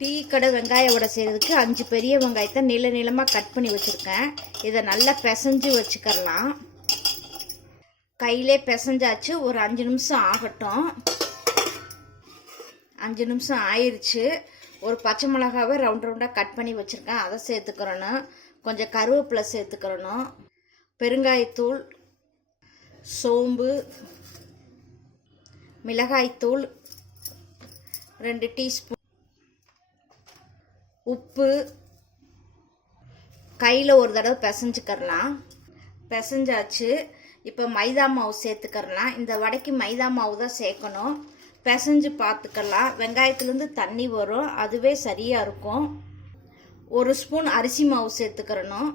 Tea கடை வெங்காய வடை செய்கிறதுக்கு அஞ்சு பெரிய வெங்காயத்தை நீள நீளமாக கட் பண்ணி வச்சுருக்கேன். இதை நல்லா பிசைஞ்சு வச்சுக்கிறலாம். கையிலே பிசைஞ்சாச்சு. ஒரு அஞ்சு நிமிஷம் ஆகட்டும். அஞ்சு நிமிஷம் ஆயிடுச்சு ஒரு பச்சை மிளகாவை ரவுண்ட் ரவுண்டாக கட் பண்ணி வச்சுருக்கேன். அதை சேர்த்துக்கிறணும். கொஞ்சம் கருவேப்பிலை சேர்த்துக்கிறணும். பெருங்காயத்தூள் சோம்பு மிளகாய்த்தூள் ரெண்டு டீஸ்பூன் உப்பு. கையில் ஒரு தடவை பிசைஞ்சுக்கரலாம் பிசைஞ்சாச்சு. இப்போ மைதா மாவு சேர்த்துக்கரலாம் இந்த வடைக்கு மைதா மாவு தான் சேர்க்கணும். பிசைஞ்சு பார்த்துக்கலாம். வெங்காயத்துலேருந்து தண்ணி வரும். அதுவே சரியாக இருக்கும். ஒரு ஸ்பூன் அரிசி மாவு சேர்த்துக்கிறணும்.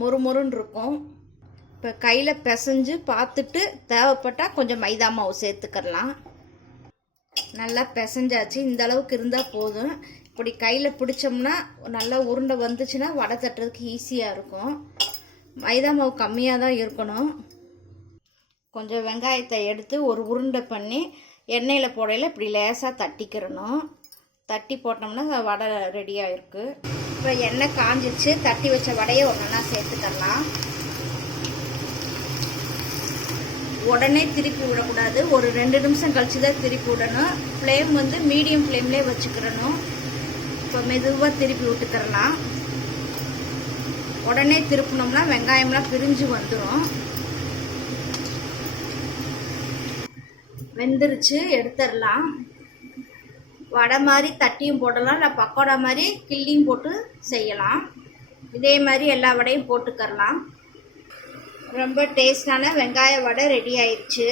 மொறு மொறுன்னு இருக்கும். இப்போ கையில் பிசைஞ்சு பார்த்துட்டு தேவைப்பட்டால் கொஞ்சம் மைதா மாவு சேர்த்துக்கிறலாம். நல்லா பிசைஞ்சாச்சு. இந்த அளவுக்கு இருந்தால் போதும். இப்படி கையில் பிடிச்சோம்னா நல்லா உருண்டை வந்துச்சுன்னா வடை தட்டுறதுக்கு ஈஸியாக இருக்கும். மைதா மாவு கம்மியாக தான் இருக்கணும். கொஞ்சம் வெங்காயத்தை எடுத்து ஒரு உருண்டை பண்ணி எண்ணெயில் போடையில் இப்படி லேசாக தட்டிக்கிறணும். தட்டி போட்டோம்னா வடை ரெடியாக இருக்குது இப்போ எண்ணெய் காஞ்சிச்சு தட்டி வச்ச வடையை ஒன்றா சேர்த்துக்கலாம். உடனே திருப்பி விடக்கூடாது. ஒரு ரெண்டு நிமிஷம் கழிச்சு தான் திருப்பி விடணும். ஃப்ளேம் வந்து மீடியம் ஃப்ளேம்லேயே வச்சுக்கிறணும். இப்போ மெதுவாக திருப்பி விட்டுக்கிறலாம். உடனே திருப்பினோம்னா வெங்காயம்லாம் பிரிஞ்சு வந்துடும் வெந்துருச்சு எடுத்துடலாம். வடை மாதிரி தட்டியும் போடலாம் இல்லை பக்கோடா மாதிரி கிள்ளியும் போட்டு செய்யலாம். இதே மாதிரி எல்லா வடையும் போட்டுக்கரலாம் ரொம்ப டேஸ்டான வெங்காய வடை ரெடி ஆயிடுச்சு